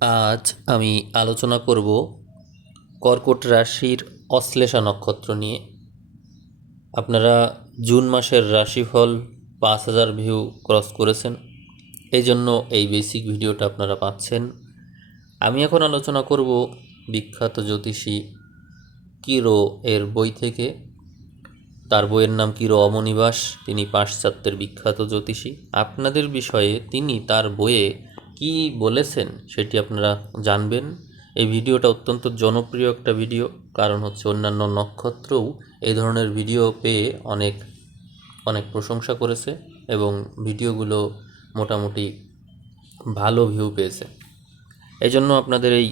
আজ আমি আলোচনা করব কর্কট রাশির অশ্লেষা নক্ষত্র নিয়ে। আপনারা জুন মাসের রাশিফল 5,000 ভিউ ক্রস করেছেন, এই জন্য এই বেসিক ভিডিওটা আপনারা পাচ্ছেন। আমি এখন আলোচনা করব বিখ্যাত জ্যোতিষী কিরো এর বই থেকে। তার বইয়ের নাম কিরো অমনিবাস। তিনি পাশ্চাত্যের বিখ্যাত জ্যোতিষী। আপনাদের বিষয়ে তিনি তার বইয়ে কি বলেছেন সেটি আপনারা জানবেন। এই ভিডিওটা অত্যন্ত জনপ্রিয় একটা ভিডিও, কারণ হচ্ছে অন্যান্য নক্ষত্রও এই ধরনের ভিডিও পেয়ে অনেক অনেক প্রশংসা করেছে এবং ভিডিওগুলো মোটামুটি ভালো ভিউ পেয়েছে। এই জন্য আপনাদের এই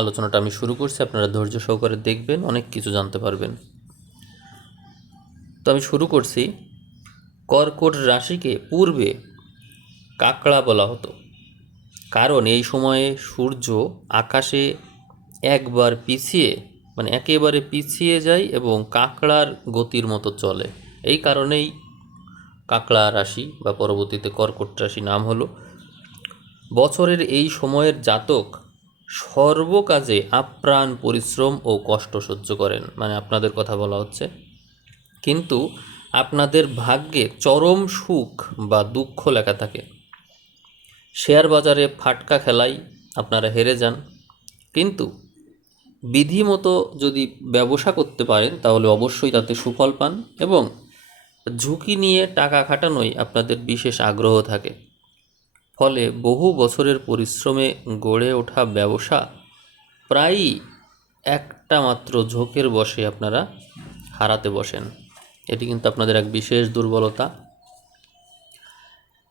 আলোচনাটা আমি শুরু করছি। আপনারা ধৈর্য সহকারে দেখবেন, অনেক কিছু জানতে পারবেন। তো আমি শুরু করছি। কর্কট রাশিকে পূর্বে কাকড়া বলা হতো, কারণ এই সময়ে সূর্য আকাশে একবার পিছিয়ে একেবারে পিছিয়ে যায় এবং কাকড়ার গতির মতো চলে। এই কারণেই কাকড়া রাশি বা পরবর্তীতে কর্কট রাশি নাম হলো। বছরের এই সময়ের জাতক সর্বকাজে আপ্রাণ পরিশ্রম ও কষ্ট সহ্য করেন, আপনাদের কথা বলা হচ্ছে। কিন্তু আপনাদের ভাগ্যে চরম সুখ বা দুঃখ লেখা থাকে। শেয়ার বাজারে ফাটকা খেলায় আপনারা হেরে যান, কিন্তু বিধিমতো যদি ব্যবসা করতে পারেন তাহলে অবশ্যই তাতে সুফল পান এবং ঝুঁকি নিয়ে টাকা খাটানোই আপনাদের বিশেষ আগ্রহ থাকে। ফলে বহু বছরের পরিশ্রমে গড়ে ওঠা ব্যবসা প্রায়ই একটা মাত্র ঝোঁকের বশে আপনারা হারাতে বসেন। এটি কিন্তু আপনাদের এক বিশেষ দুর্বলতা।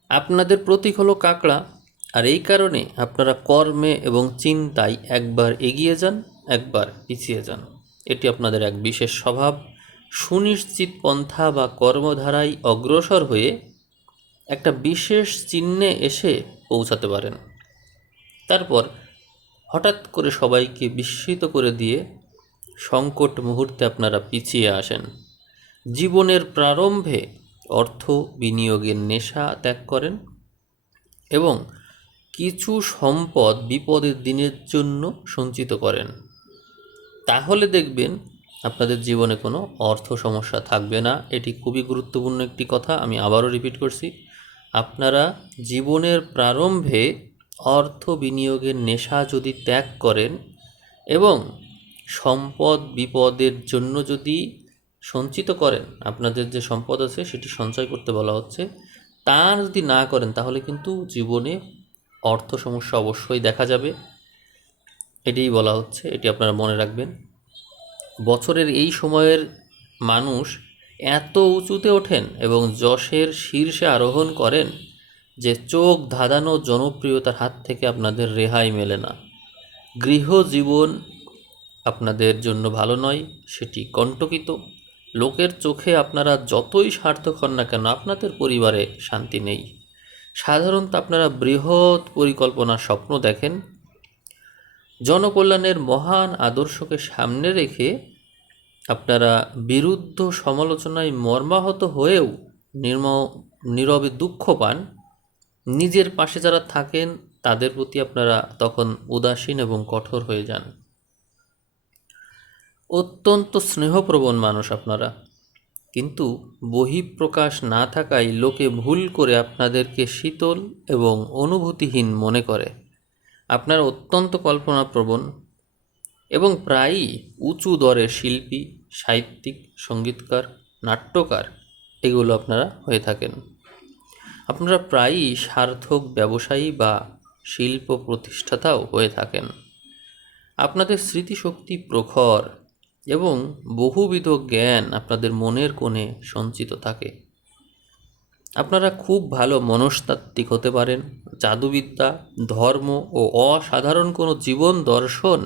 আপনাদের প্রতীক হলো কাকড়া, আর এই কারণে আপনারা কর্মে এবং চিন্তায় একবার এগিয়ে যান, একবার পিছিয়ে যান। এটি আপনাদের এক বিশেষ স্বভাব। সুনিশ্চিত পন্থা বা কর্মধারায় অগ্রসর হয়ে একটা বিশেষ চিহ্নে এসে পৌঁছাতে পারেন। তারপর হঠাৎ করে সবাইকে বিস্মিত করে দিয়ে সংকট মুহূর্তে আপনারা পিছিয়ে আসেন। জীবনের প্রারম্ভে অর্থ বিনিয়োগের নেশা ত্যাগ করেন এবং কিছু সম্পদ বিপদের দিনের জন্য সঞ্চিত করেন। তাহলে দেখবেন আপনাদের জীবনে কোনো অর্থ সমস্যা থাকবে না। এটি খুবই গুরুত্বপূর্ণ একটি কথা, আমি আবারও রিপিট করছি। আপনারা জীবনের প্রারম্ভে অর্থ বিনিয়োগের নেশা যদি ত্যাগ করেন এবং সম্পদ বিপদের জন্য যদি সঞ্চিত করেন, আপনাদের যে সম্পদ আছে সেটি সঞ্চয় করতে বলা হচ্ছে, তা যদি না করেন তাহলে কিন্তু জীবনে অর্থ সমস্যা অবশ্যই দেখা যাবে। এটিই বলা হচ্ছে, এটি আপনারা মনে রাখবেন। বছরের এই সময়ের মানুষ এত উঁচুতে ওঠেন এবং যশের শীর্ষে আরোহণ করেন যে চোখ ধাঁধানো জনপ্রিয়তার হাত থেকে আপনাদের রেহাই মেলে না। গৃহজীবন আপনাদের জন্য ভালো নয়, সেটি কণ্টকিত। লোকের চোখে আপনারা যতই সার্থক হন না কেন, আপনাদের পরিবারে শান্তি নেই। সাধারণত আপনারা বৃহৎ পরিকল্পনার স্বপ্ন দেখেন। জনকল্যাণের মহান আদর্শকে সামনে রেখে আপনারা বিরুদ্ধ সমালোচনায় মর্মাহত হয়েও নীরবে দুঃখ পান। নিজের পাশে যারা থাকেন তাদের প্রতি আপনারা তখন উদাসীন এবং কঠোর হয়ে যান। অত্যন্ত স্নেহপ্রবণ মানুষ আপনারা, কিন্তু বহিঃপ্রকাশ না থাকায় লোকে ভুল করে আপনাদেরকে শীতল এবং অনুভূতিহীন মনে করে। আপনারা অত্যন্ত কল্পনাপ্রবণ এবং প্রায়ই উঁচু দরের শিল্পী, সাহিত্যিক, সঙ্গীতকার, নাট্যকার এগুলো আপনারা হয়ে থাকেন। আপনারা প্রায়ই সার্থক ব্যবসায়ী বা শিল্প প্রতিষ্ঠাতাও হয়ে থাকেন। আপনাদের স্মৃতিশক্তি প্রখর এবং বহুবিধ জ্ঞান আপনাদের মনের কোণে সঞ্চিত থাকে। আপনারা খুব ভালো মনস্তাত্ত্বিক হতে পারেন। জাদুবিদ্যা, ধর্ম ও অসাধারণ কোনো জীবন দর্শন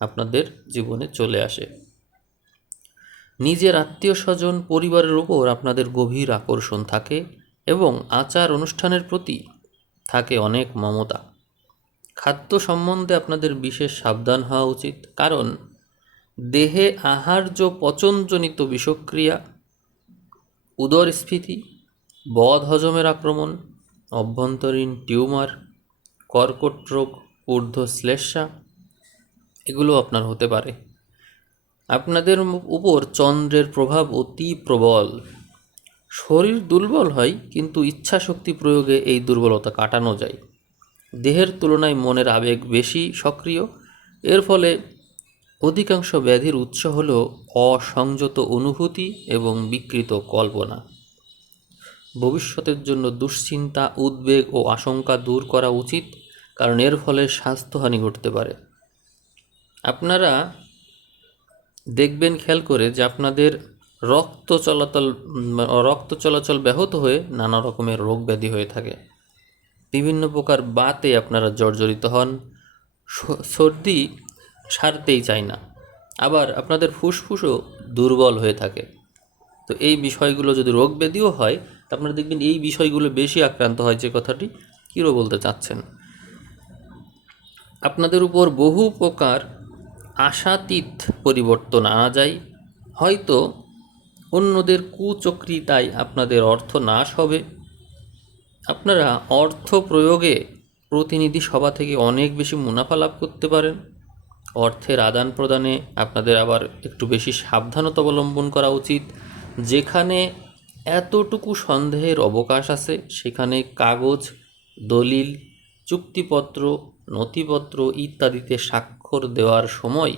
আপনাদের জীবনে চলে আসে। নিজের আত্মীয় স্বজন পরিবারের উপর আপনাদের গভীর আকর্ষণ থাকে এবং আচার অনুষ্ঠানের প্রতি থাকে অনেক মমতা। খাদ্য সম্বন্ধে আপনাদের বিশেষ সাবধান হওয়া উচিত, কারণ দেহে আহার্য পচনজনিত বিষক্রিয়া, উদরস্ফীতি, বদ হজমের আক্রমণ, অভ্যন্তরীণ টিউমার, কর্কট রোগ ঊর্ধ্বশ্লেষ্মা, এগুলো আপনার হতে পারে। আপনাদের উপর চন্দ্রের প্রভাব অতি প্রবল। শরীর দুর্বল হয়, কিন্তু ইচ্ছাশক্তি প্রয়োগে এই দুর্বলতা কাটানো যায়। দেহের তুলনায় মনের আবেগ বেশি সক্রিয়। এর ফলে অধিকাংশ ব্যাধির উৎস হল অসংযত অনুভূতি এবং বিকৃত কল্পনা। ভবিষ্যতের জন্য দুশ্চিন্তা, উদ্বেগ ও আশঙ্কা দূর করা উচিত, কারণ এর ফলে স্বাস্থ্যহানি ঘটতে পারে। আপনারা দেখবেন খেয়াল করে যে আপনাদের রক্ত চলাচল ব্যাহত হয়ে নানা রকমের রোগ ব্যাধি হয়ে থাকে। বিভিন্ন প্রকার বাতে আপনারা জর্জরিত হন, সর্দি সারতেই চায় না, আবার আপনাদের ফুসফুসও দুর্বল হয়ে থাকে। তো এই বিষয়গুলো যদি রোগ ব্যাধিও হয়, তা আপনারা দেখবেন এই বিষয়গুলো বেশি আক্রান্ত হয়। যে কথাটি কিরো বলতে চাচ্ছেন, আপনাদের উপর বহু প্রকার আশাতীত পরিবর্তন আনা যায়। হয়তো অন্যদের কুচক্রিতায় আপনাদের অর্থ নাশ হবে। আপনারা অর্থ প্রয়োগে প্রতিনিধি সভা থেকে অনেক বেশি মুনাফা লাভ করতে পারেন। অর্থের আদান প্রদানে আপনাদের আবার একটু বেশি সাবধানতা অবলম্বন করা উচিত। যেখানে এতটুকু সন্দেহের অবকাশ আছে, সেখানে কাগজ, দলিল, চুক্তিপত্র, নথিপত্র ইত্যাদিতে স্বাক্ষর দেওয়ার সময়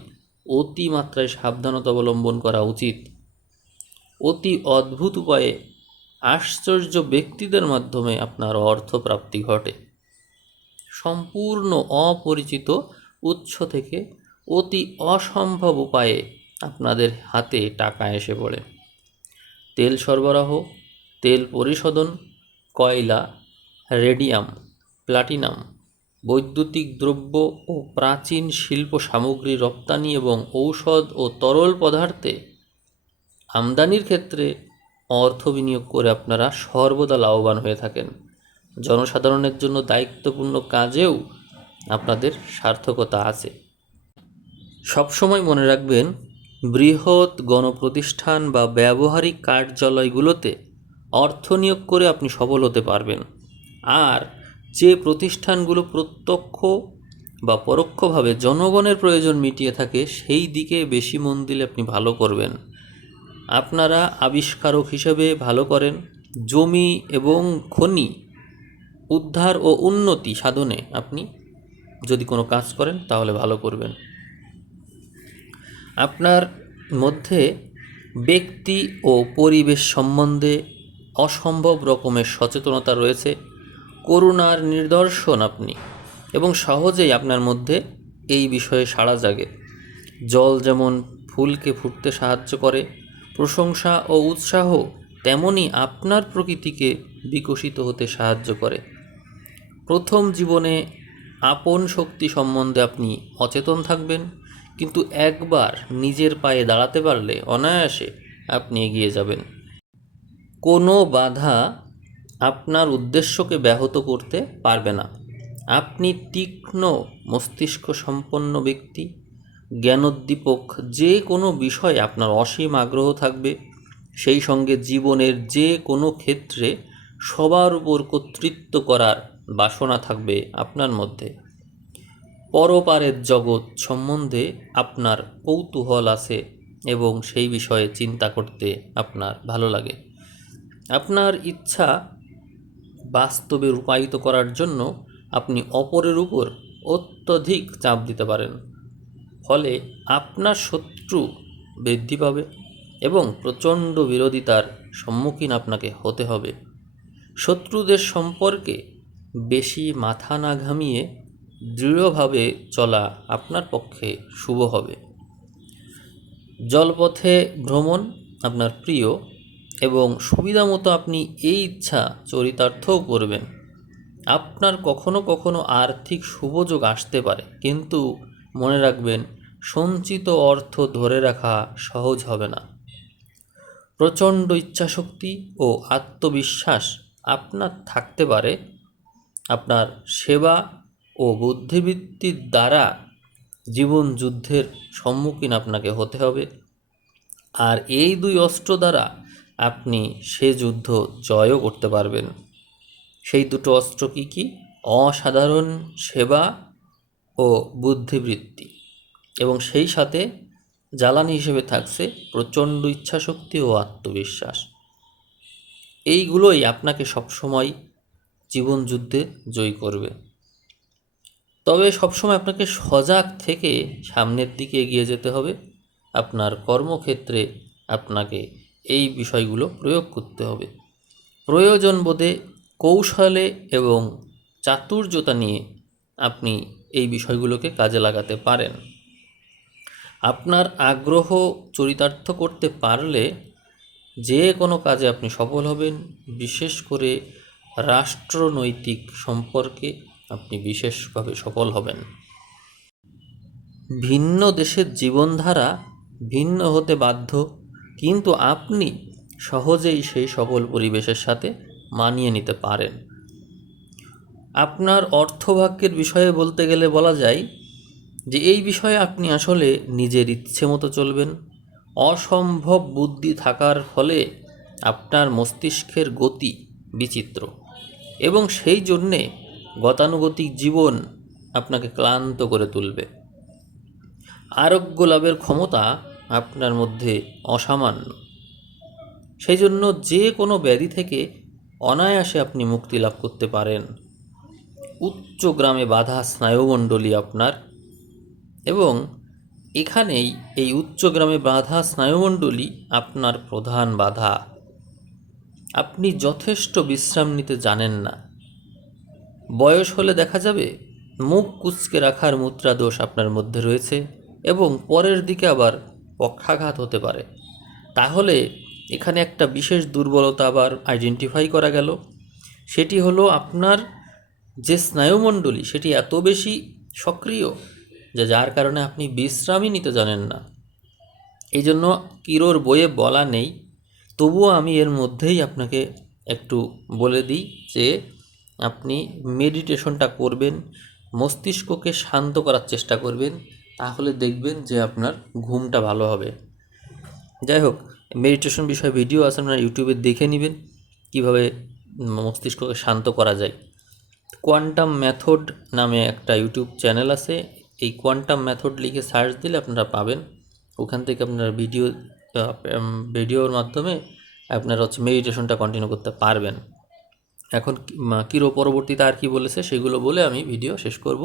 অতিমাত্রায় সাবধানতা অবলম্বন করা উচিত। অতি অদ্ভুত উপায়ে আশ্চর্য ব্যক্তিদের মাধ্যমে আপনার অর্থপ্রাপ্তি ঘটে। সম্পূর্ণ অপরিচিত উৎস থেকে অতি অসম্ভব উপায়ে আপনাদের হাতে টাকা এসে পড়ে। তেল সরবরাহ, তেল পরিশোধন, কয়লা, রেডিয়াম, প্লাটিনাম, বৈদ্যুতিক দ্রব্য ও প্রাচীন শিল্প সামগ্রী রপ্তানি এবং ঔষধ ও তরল পদার্থে আমদানির ক্ষেত্রে অর্থ বিনিয়োগ করে আপনারা সর্বদা লাভবান হয়ে থাকেন। জনসাধারণের জন্য দায়িত্বপূর্ণ কাজেও আপনাদের সার্থকতা আছে। সবসময় মনে রাখবেন, বৃহৎ গণপ্রতিষ্ঠান বা ব্যবহারিক কার্যালয়গুলোতে অর্থ নিয়োগ করে আপনি সফল হতে পারবেন। আর যে প্রতিষ্ঠানগুলো প্রত্যক্ষ বা পরোক্ষভাবে জনগণের প্রয়োজন মিটিয়ে থাকে, সেই দিকে বেশি মন দিলে আপনি ভালো করবেন। আপনারা আবিষ্কারক হিসেবে ভালো করেন। জমি এবং খনি উদ্ধার ও উন্নতি সাধনে আপনি যদি কোনো কাজ করেন তাহলে ভালো করবেন। আপনার মধ্যে ব্যক্তি ও পরিবেশ সম্বন্ধে অসম্ভব রকমের সচেতনতা রয়েছে। করুণার নিদর্শন আপনি, এবং সহজেই আপনার মধ্যে এই বিষয়ে সাড়া জাগে। জল যেমন ফুলকে ফুটতে সাহায্য করে, প্রশংসা ও উৎসাহ তেমনই আপনার প্রকৃতিকে বিকশিত হতে সাহায্য করে। প্রথম জীবনে আপন শক্তি সম্বন্ধে আপনি অচেতন থাকবেন, কিন্তু একবার নিজের পায়ে দাঁড়াতে পারলে অনায়াসে আপনি এগিয়ে যাবেন। কোনো বাধা আপনার উদ্দেশ্যকে ব্যাহত করতে পারবে না। আপনি তীক্ষ্ণ মস্তিষ্ক সম্পন্ন ব্যক্তি, জ্ঞানোদ্দীপক। যে কোনো বিষয়ে আপনার অসীম আগ্রহ থাকবে। সেই সঙ্গে জীবনের যে কোনো ক্ষেত্রে সবার উপর কর্তৃত্ব করার বাসনা থাকবে আপনার মধ্যে। পরপারের জগৎ সম্বন্ধে আপনার কৌতূহল আছে এবং সেই বিষয়ে চিন্তা করতে আপনার ভালো লাগে। আপনার ইচ্ছা বাস্তবে রূপায়িত করার জন্য আপনি অপরের উপর অত্যধিক চাপ দিতে পারেন। ফলে আপনার শত্রু বৃদ্ধি পাবে এবং প্রচণ্ড বিরোধিতার সম্মুখীন আপনাকে হতে হবে। শত্রুদের সম্পর্কে বেশি মাথা না ঘামিয়ে দৃঢ়ভাবে চলা আপনার পক্ষে শুভ হবে। জলপথে ভ্রমণ আপনার প্রিয় এবং সুবিধামতো আপনি এই ইচ্ছা চরিতার্থও করবেন। আপনার কখনো কখনো আর্থিক শুভযোগ আসতে পারে, কিন্তু মনে রাখবেন, সঞ্চিত অর্থ ধরে রাখা সহজ হবে না। প্রচণ্ড ইচ্ছাশক্তি ও আত্মবিশ্বাস আপনার থাকতে পারে। আপনার সেবা ও বুদ্ধিবৃত্তির দ্বারা জীবন যুদ্ধের সম্মুখীন আপনাকে হতে হবে, আর এই দুই অস্ত্র দ্বারা আপনি সে যুদ্ধ জয়ও করতে পারবেন। সেই দুটো অস্ত্র কি কি? অসাধারণ সেবা ও বুদ্ধিবৃত্তি, এবং সেই সাথে জ্বালানি হিসেবে থাকছে প্রচণ্ড ইচ্ছাশক্তি ও আত্মবিশ্বাস। এইগুলোই আপনাকে সবসময় জীবন যুদ্ধে জয়ী করবে। তবে সবসময় আপনাকে সজাগ থেকে সামনের দিকে এগিয়ে যেতে হবে। আপনার কর্মক্ষেত্রে আপনাকে এই বিষয়গুলো প্রয়োগ করতে হবে। প্রয়োজন বোধে, কৌশলে এবং চাতুর্যতা নিয়ে আপনি এই বিষয়গুলোকে কাজে লাগাতে পারেন। আপনার আগ্রহ চরিতার্থ করতে পারলে যে কোনো কাজে আপনি সফল হবেন। বিশেষ করে রাষ্ট্রনৈতিক সম্পর্কে আপনি বিশেষভাবে সফল হবেন। ভিন্ন দেশের জীবনধারা ভিন্ন হতে বাধ্য, কিন্তু আপনি সহজেই সেই সকল পরিবেশের সাথে মানিয়ে নিতে পারেন। আপনার অর্থভাগ্যের বিষয়ে বলতে গেলে বলা যায় যে এই বিষয়ে আপনি আসলে নিজের ইচ্ছে মতো চলবেন। অসম্ভব বুদ্ধি থাকার ফলে আপনার মস্তিষ্কের গতি বিচিত্র, এবং সেই জন্যে গতানুগতিক জীবন আপনাকে ক্লান্ত করে তুলবে। আরোগ্য লাভের ক্ষমতা আপনার মধ্যে অসামান্য, সেই জন্য যে কোনো ব্যাধি থেকে অনায়াসে আপনি মুক্তি লাভ করতে পারেন। উচ্চ গ্রামে বাঁধা স্নায়ুমণ্ডলী আপনার, এবং এখানেই এই উচ্চগ্রামে বাঁধা স্নায়ুমণ্ডলী আপনার প্রধান বাধা। আপনি যথেষ্ট বিশ্রাম নিতে জানেন না। বয়স হলে দেখা যাবে মুখ কুঁচকে রাখার মুদ্রা দোষ আপনার মধ্যে রয়েছে, এবং পরের দিকে আবার পক্ষাঘাত হতে পারে। তাহলে এখানে একটা বিশেষ দুর্বলতা আবার আইডেন্টিফাই করা গেল। সেটি হলো আপনার যে স্নায়ুমণ্ডলী সেটি এত বেশি সক্রিয় যে যার কারণে আপনি বিশ্রামই নিতে জানেন না। এই জন্য কিরোর বইয়ে বলা নেই, তবুও আমি এর মধ্যেই আপনাকে একটু বলে দিই যে আপনি মেডিটেশনটা করবেন, মস্তিষ্ককে শান্ত করার চেষ্টা করবেন, তাহলে দেখবেন যে আপনার ঘুমটা ভালো হবে। যাই হোক, মেডিটেশন বিষয়ে ভিডিও আছে, আপনারা ইউটিউবে দেখে নেবেন কীভাবে মস্তিষ্ককে শান্ত করা যায়। কোয়ান্টাম মেথড নামে একটা ইউটিউব চ্যানেল আছে, এই কোয়ান্টাম মেথড লিখে সার্চ দিলে আপনারা পাবেন। ওখান থেকে আপনারা ভিডিওর মাধ্যমে আপনারা মেডিটেশনটা কন্টিনিউ করতে পারবেন। এখন কিরো পরবর্তীতে আর কি বলেছে সেগুলো বলে আমি ভিডিও শেষ করব।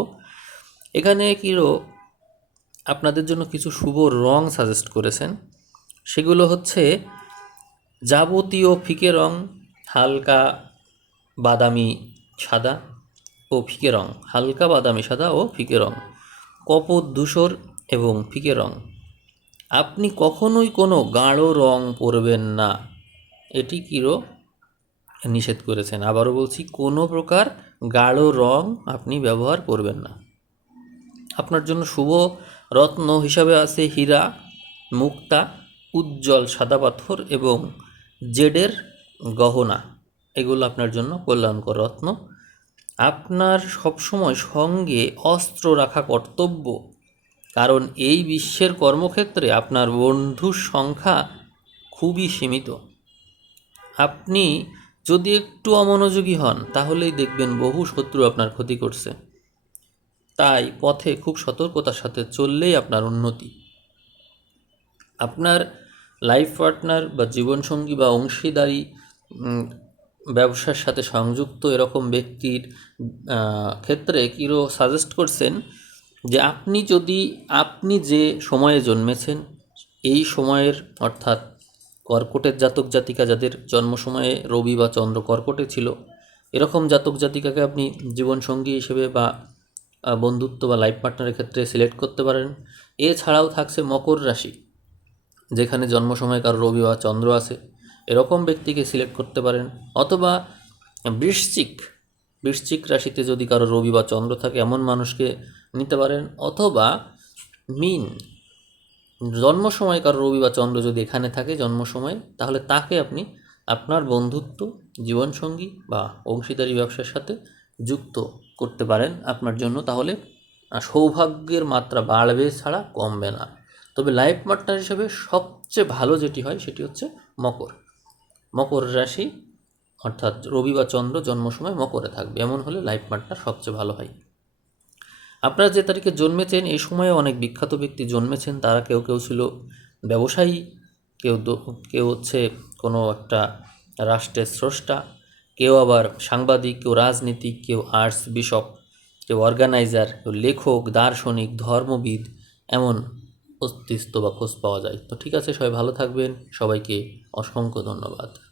এখানে কিরো আপনাদের জন্য কিছু শুভ রং সাজেস্ট করেছেন। সেগুলো হচ্ছে যাবতীয় ফিকে রং, হালকা বাদামি সাদা ও ফিকে রং, হালকা বাদামি সাদা ও ফিকে রং, কপোত ধূসর এবং ফিকে রং। আপনি কখনোই কোনো গাঢ় রং পরবেন না, এটি কিরো নিষেধ করেছেন। আবারও বলছি, কোনো প্রকার গাঢ় রং আপনি ব্যবহার করবেন না। আপনার জন্য শুভ রত্ন হিসাবে আছে হীরা, মুক্তা, উজ্জ্বল সাদা পাথর এবং জেডের গহনা। এগুলো আপনার জন্য কল্যাণকর রত্ন। আপনার সবসময় সঙ্গে অস্ত্র রাখা কর্তব্য, কারণ এই বিশ্বের কর্মক্ষেত্রে আপনার বন্ধুর সংখ্যা খুবই সীমিত। আপনি যদি একটু অমনোযোগী হন তাহলেই দেখবেন বহু শত্রু আপনার ক্ষতি করছে। তাই পথে খুব সতর্কতার সাথে চললেই আপনার উন্নতি। আপনার লাইফ পার্টনার বা জীবনসঙ্গী বা অংশীদারি ব্যবসার সাথে সংযুক্ত এরকম ব্যক্তির ক্ষেত্রে কিরো সাজেস্ট করছেন যে আপনি যে সময়ে জন্মেছেন এই সময়ের, অর্থাৎ কর্কটের জাতক জাতিকা যাদের জন্ম সময়ে রবি বা চন্দ্র কর্কটে ছিল, এরকম জাতক জাতিকাকে আপনি জীবনসঙ্গী হিসেবে বা বন্ধুত্ব বা লাইফ পার্টনারের ক্ষেত্রে সিলেক্ট করতে পারেন। এছাড়াও থাকছে মকর রাশি, যেখানে জন্ম সময় কারো রবি বা চন্দ্র আছে, এরকম ব্যক্তিকে সিলেক্ট করতে পারেন। অথবা বৃশ্চিক রাশিতে যদি কারো রবি বা চন্দ্র থাকে এমন মানুষকে নিতে পারেন। অথবা মীন, জন্ম সময় কারো রবি বা চন্দ্র যদি এখানে থাকে জন্ম সময়, তাহলে তাকে আপনি আপনার বন্ধুত্ব, জীবনসঙ্গী বা অংশীদারি ব্যবসার সাথে যুক্ত করতে পারেন আপনার জন্য। তাহলে সৌভাগ্যের মাত্রা বাড়বে ছাড়া কমবে না। তবে লাইফ পার্টনার হিসেবে সবচেয়ে ভালো যেটি হয় সেটি হচ্ছে মকর রাশি, অর্থাৎ রবি বা চন্দ্র জন্ম সময় মকরে থাকবে, এমন হলে লাইফ পার্টনার সবচেয়ে ভালো হয়। আপনারা যে তারিখে জন্মেছেন এই সময়ে অনেক বিখ্যাত ব্যক্তি জন্মেছেন। তারা কেউ কেউ ছিল ব্যবসায়ী, কেউ হচ্ছে কোনো একটা রাষ্ট্রের স্রষ্টা, কেউ আবার সাংবাদিক, কেউ রাজনীতিক, কেউ আর্টস বিশপ, কেউ অর্গানাইজার, কেউ লেখক, দার্শনিক, ধর্মবিদ, এমন অস্তিত্ব বা খোঁজ পাওয়া যায়। তো ঠিক আছে, সবাই ভালো থাকবেন। সবাইকে অসংখ্য ধন্যবাদ।